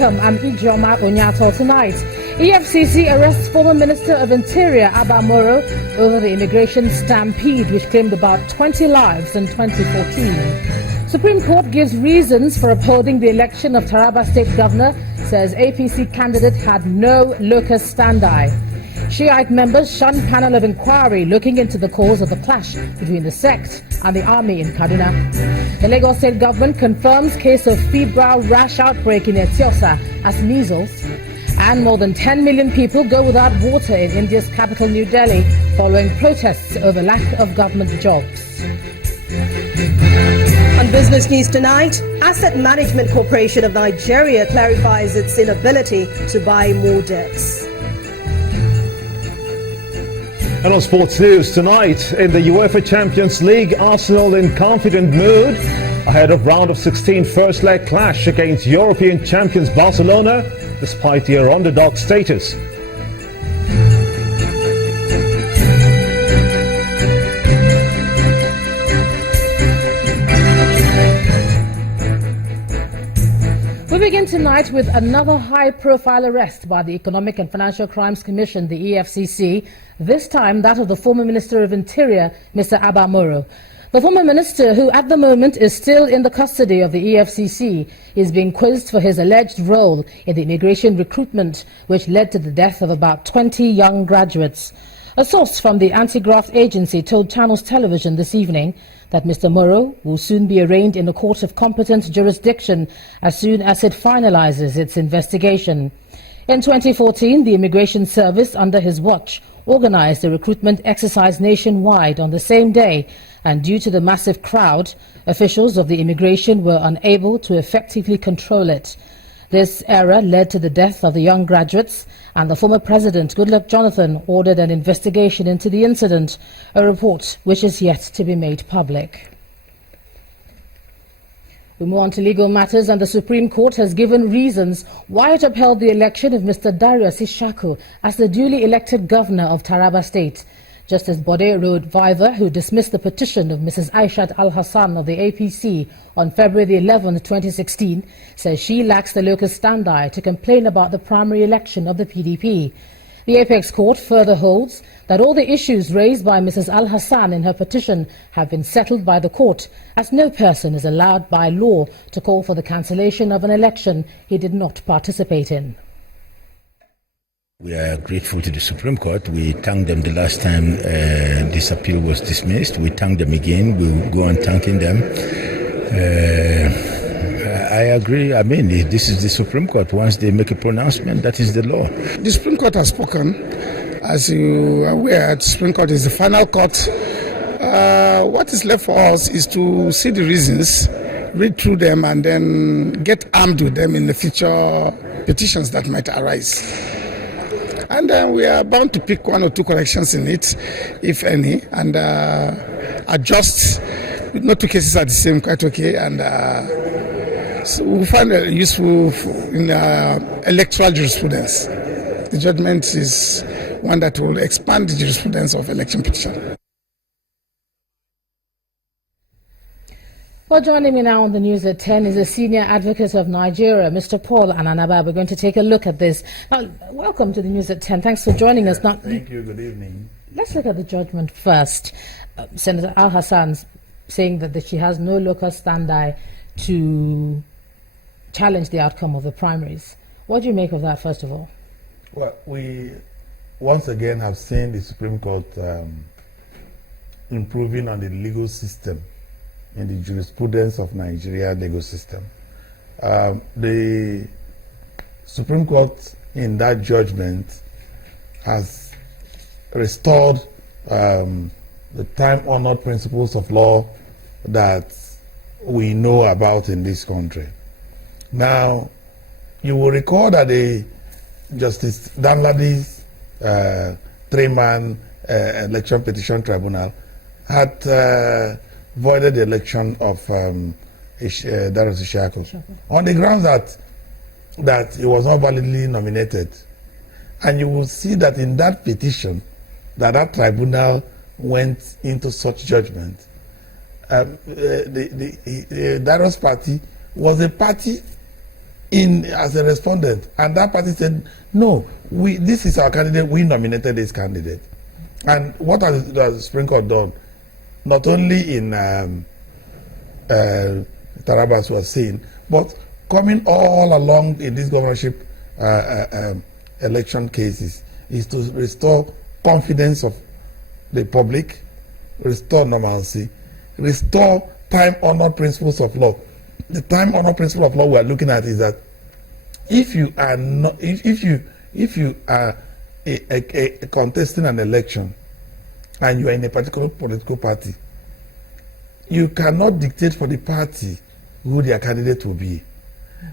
Malcolm and Ijoma Onyato tonight. EFCC arrests former Minister of Interior Abba Moro over the immigration stampede which claimed about 20 lives in 2014. Supreme Court gives reasons for upholding the election of Taraba State Governor, says APC candidate had no locus standi. Shiite members shun panel of inquiry looking into the cause of the clash between the sect and the army in Kaduna. The Lagos State government confirms case of febrile rash outbreak in Etiosa as measles. And more than 10 million people go without water in India's capital, New Delhi, following protests over lack of government jobs. On Business News tonight, Asset Management Corporation of Nigeria clarifies its inability to buy more debts. And on sports news tonight, in the UEFA Champions League, Arsenal in confident mood ahead of round of 16 first leg clash against European champions Barcelona, despite their underdog status. We begin tonight with another high-profile arrest by the Economic and Financial Crimes Commission, the EFCC, this time that of the former Minister of Interior, Mr. Abba Moro. The former minister, who at the moment is still in the custody of the EFCC, is being quizzed for his alleged role in the immigration recruitment, which led to the death of about 20 young graduates. A source from the anti-graft agency told Channels Television this evening that Mr. Moro will soon be arraigned in a court of competent jurisdiction as soon as it finalizes its investigation. In 2014, the Immigration Service, under his watch, organized a recruitment exercise nationwide on the same day, and due to the massive crowd, officials of the immigration were unable to effectively control it. This error led to the death of the young graduates, and the former president, Goodluck Jonathan, ordered an investigation into the incident, a report which is yet to be made public. We move on to legal matters, and the Supreme Court has given reasons why it upheld the election of Mr. Darius Ishaku as the duly elected governor of Taraba State. Justice Bode Road Viver, who dismissed the petition of Mrs. Aishat Al-Hassan of the APC on February 11, 2016, says she lacks the locus standi to complain about the primary election of the PDP. The Apex Court further holds that all the issues raised by Mrs. Al-Hassan in her petition have been settled by the court, as no person is allowed by law to call for the cancellation of an election he did not participate in. We are grateful to the Supreme Court. We thanked them the last time this appeal was dismissed. We thank them again. We'll go on thanking them. I agree. I mean, this is the Supreme Court. Once they make a pronouncement, that is the law. The Supreme Court has spoken. As you are aware, the Supreme Court is the final court. What is left for us is to see the reasons, read through them, and then get armed with them in the future petitions that might arise. And then we are bound to pick one or two corrections in it, if any, and adjust. No two cases are the same, quite okay, and so we find it useful in electoral jurisprudence. The judgment is one that will expand the jurisprudence of election petition. Well, joining me now on the news at 10 is a senior advocate of Nigeria, Mr. Paul Ananaba. We're going to take a look at this. Now, welcome to the news at 10. Thanks for joining us. Now, thank you. Good evening. Let's look at the judgment first. Senator Al-Hassan's saying that she has no locus standi to challenge the outcome of the primaries. What do you make of that, first of all? Well, we once again have seen the Supreme Court improving on the legal system in the jurisprudence of Nigeria legal system. The Supreme Court in that judgment has restored the time-honored principles of law that we know about in this country. Now, you will recall that the Justice Danladi's three-man election petition tribunal had voided the election of Darius Ishaku on the grounds that he was not validly nominated. And you will see that in that petition, that tribunal went into such judgment. The Darius party was a party as a respondent, and that party said, no, this is our candidate, we nominated this candidate. And what has the Supreme Court done? Not only in Taraba, as was seen, but coming all along in these governorship election cases, is to restore confidence of the public, restore normalcy, restore time-honored principles of law. The time-honored principle of law we are looking at is that if you are not, if you are a contesting an election and you are in a particular political party, you cannot dictate for the party who their candidate will be.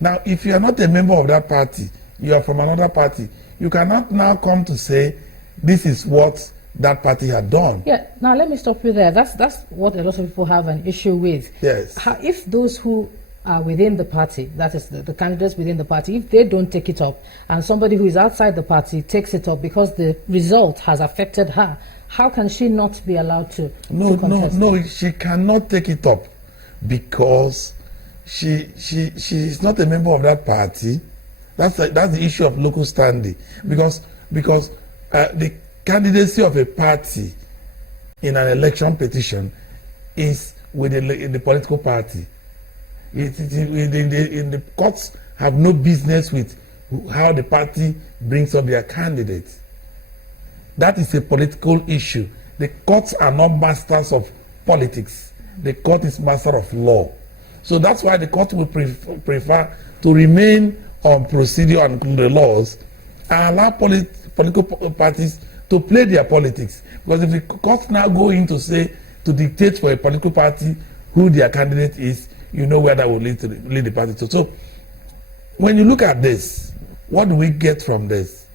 Now, if you are not a member of that party, you are from another party, you cannot now come to say this is what that party had done. Yeah, now let me stop you there. That's what a lot of people have an issue with. Yes. If those who are within the party, that is the candidates within the party, if they don't take it up and somebody who is outside the party takes it up because the result has affected her, how can she not be allowed to contest? No, she cannot take it up because she is not a member of that party. That's the issue of local standing, because the candidacy of a party in an election petition is within the political party. The courts have no business with how the party brings up their candidates. That is a political issue. The courts are not masters of politics. The court is master of law. So that's why the court will prefer to remain on procedure and the laws and allow political parties to play their politics. Because if the courts now go in to dictate for a political party who their candidate is, you know where that will lead the party to. So when you look at this, what do we get from this?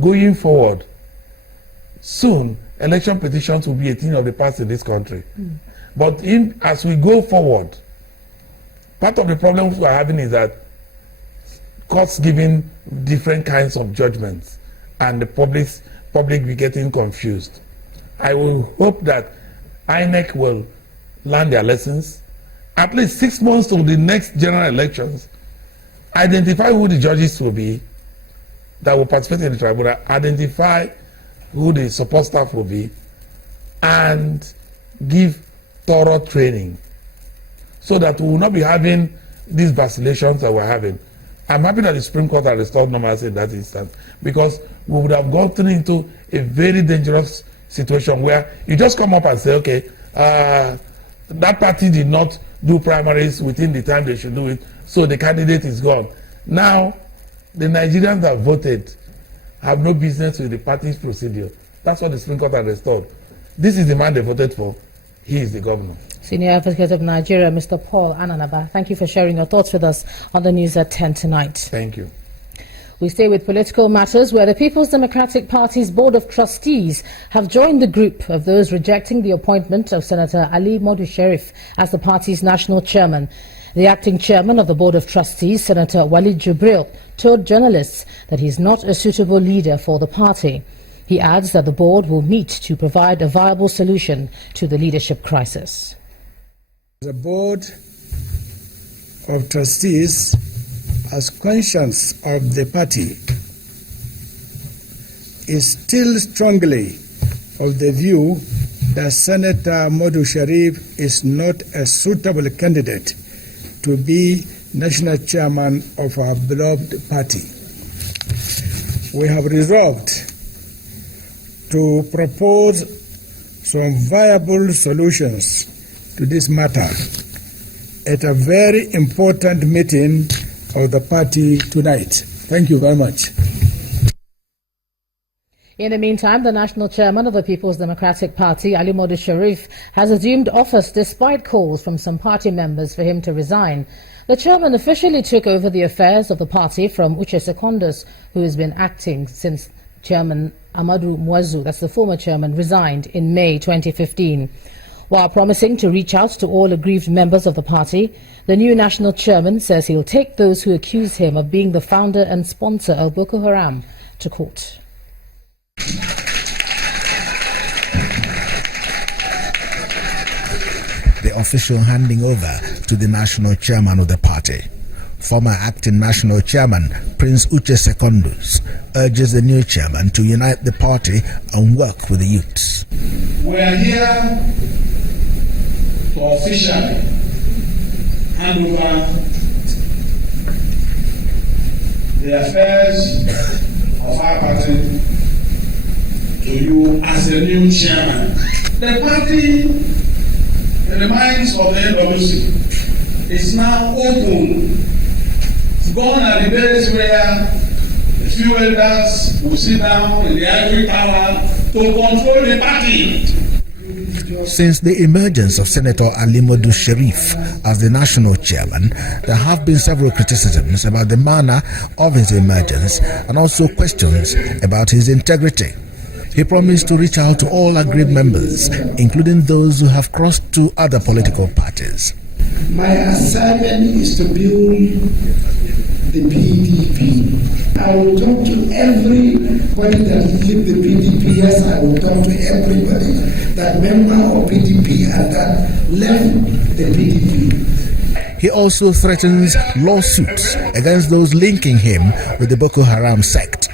Going forward, soon election petitions will be a thing of the past in this country. But as we go forward, part of the problem we are having is that courts giving different kinds of judgments and the public be getting confused. I will hope that INEC will learn their lessons. At least 6 months to the next general elections, identify who the judges will be that will participate in the tribunal, identify who the support staff will be, and give thorough training so that we will not be having these vacillations that we're having. I'm happy that the Supreme Court has restored normalcy in that instance, because we would have gotten into a very dangerous situation where you just come up and say, okay, that party did not do primaries within the time they should do it, so the candidate is gone. Now, the Nigerians that voted have no business with the party's procedure. That's what the Supreme Court has restored. This is the man they voted for. He is the governor. Senior Advocate of Nigeria, Mr. Paul Ananaba, thank you for sharing your thoughts with us on the news at 10 tonight. Thank you. We stay with political matters, where the People's Democratic Party's Board of Trustees have joined the group of those rejecting the appointment of Senator Ali Modu Sheriff as the party's national chairman. The acting chairman of the Board of Trustees, Senator Walid Jubril, told journalists that he is not a suitable leader for the party. He adds that the board will meet to provide a viable solution to the leadership crisis. The Board of Trustees, as conscience of the party, is still strongly of the view that Senator Modu Sharif is not a suitable candidate to be national chairman of our beloved party. We have resolved to propose some viable solutions to this matter at a very important meeting of the party tonight. Thank you very much. In the meantime, the national chairman of the People's Democratic Party, Ali Modu Sharif, has assumed office despite calls from some party members for him to resign. The chairman officially took over the affairs of the party from Uche Secondus, who has been acting since Chairman Amadou Mwazu, that's the former chairman, resigned in May 2015. While promising to reach out to all aggrieved members of the party, the new national chairman says he'll take those who accuse him of being the founder and sponsor of Boko Haram to court. The official handing over to the national chairman of the party. Former acting national chairman Prince Uche Secondus urges the new chairman to unite the party and work with the youths. We are here to officially hand over the affairs of our party to you as the new chairman. The party, in the minds of the NWC, is now open. It's gone are the days where the few elders will sit down in the ivory tower to control the party. Since the emergence of Senator Ali Modu Sharif as the national chairman, there have been several criticisms about the manner of his emergence and also questions about his integrity. He promised to reach out to all aggrieved members, including those who have crossed to other political parties. My assignment is to build the PDP. I will talk to everybody that leave the PDP. Yes, I will talk to everybody that member of PDP and that left the PDP. He also threatens lawsuits against those linking him with the Boko Haram sect.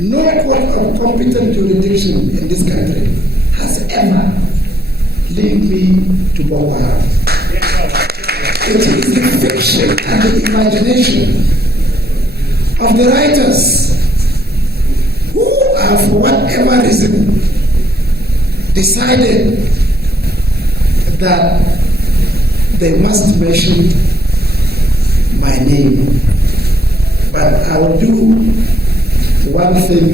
No court of competent jurisdiction in this country has ever linked me to Boko Haram. It is the fiction and the imagination of the writers who are, for whatever reason, decided that they must mention my name. But I will do one thing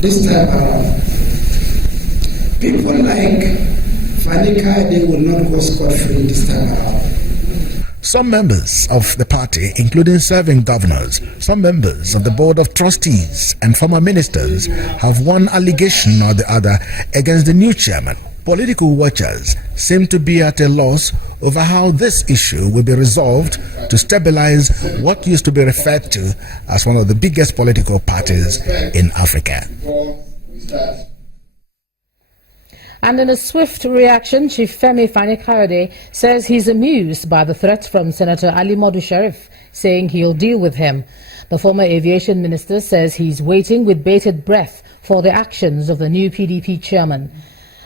this time around. People like Fanika, they will not go scot-free this time around. Some members of the party, including serving governors, some members of the board of trustees and former ministers have one allegation or the other against the new chairman. Political watchers seem to be at a loss over how this issue will be resolved to stabilize what used to be referred to as one of the biggest political parties in Africa. And in a swift reaction, Chief Femi Fani-Kayode says he's amused by the threat from Senator Ali Modu Sharif, saying he'll deal with him. The former aviation minister says he's waiting with bated breath for the actions of the new PDP chairman.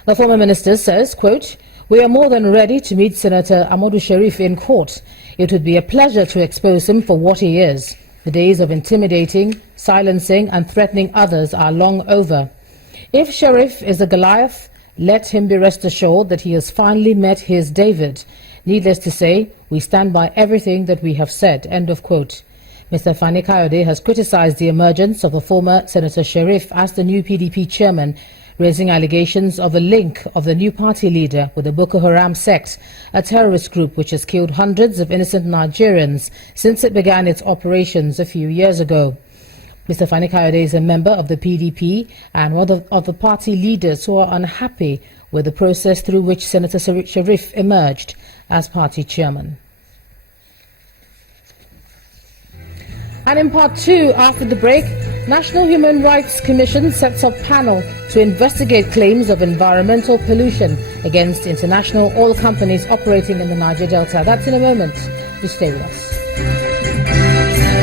The former minister says, quote, "We are more than ready to meet Senator Amadou Sharif in court. It would be a pleasure to expose him for what he is. The days of intimidating, silencing and threatening others are long over. If Sharif is a Goliath, let him be rest assured that he has finally met his David. Needless to say, we stand by everything that we have said." End of quote. Mr. Fani-Kayode has criticized the emergence of the former Senator Sharif as the new PDP chairman, raising allegations of a link of the new party leader with the Boko Haram sect, a terrorist group which has killed hundreds of innocent Nigerians since it began its operations a few years ago. Mr. Fani-Kayode is a member of the PDP and one of the party leaders who are unhappy with the process through which Senator Sharif emerged as party chairman. And in part two, after the break, National Human Rights Commission sets up panel to investigate claims of environmental pollution against international oil companies operating in the Niger Delta. That's in a moment. Please stay with us.